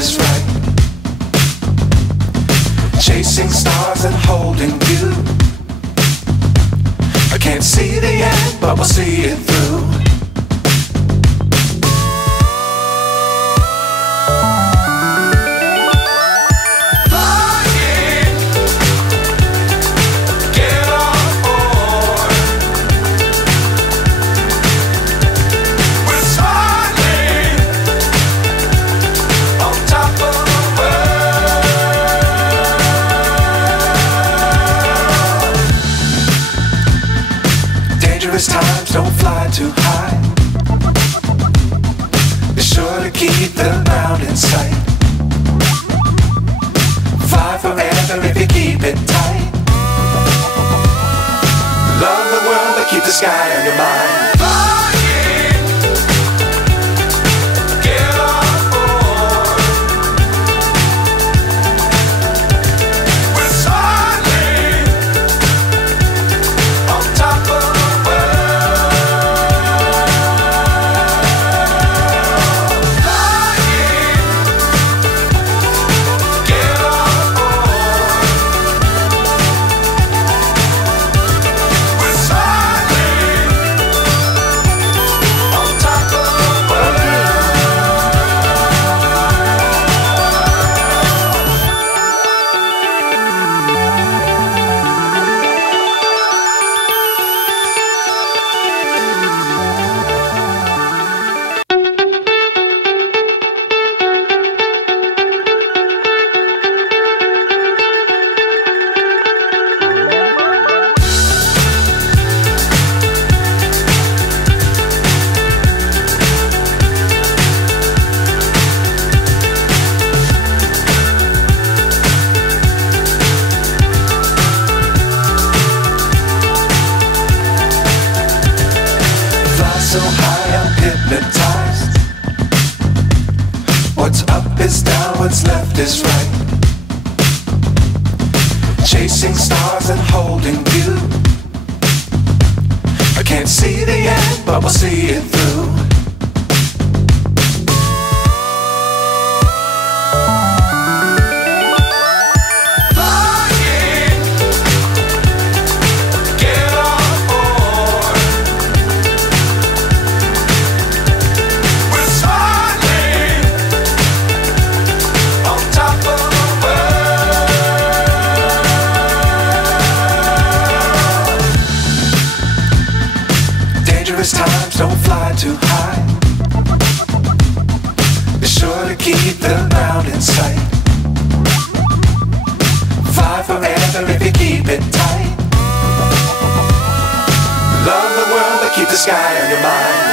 is right. Chasing stars and holding you. I can't see the end, but we'll see it through. Dangerous times, don't fly too high. Be sure to keep the ground in sight. Fly forever if you keep it tight. Love the world, but keep the sky on your mind. So high I'm hypnotized. What's up is down, what's left is right. Chasing stars and holding you. I can't see the end, but we'll see it through. Dangerous times, don't fly too high. Be sure to keep the ground in sight. Fly forever if you keep it tight. Love the world, but keep the sky on your mind.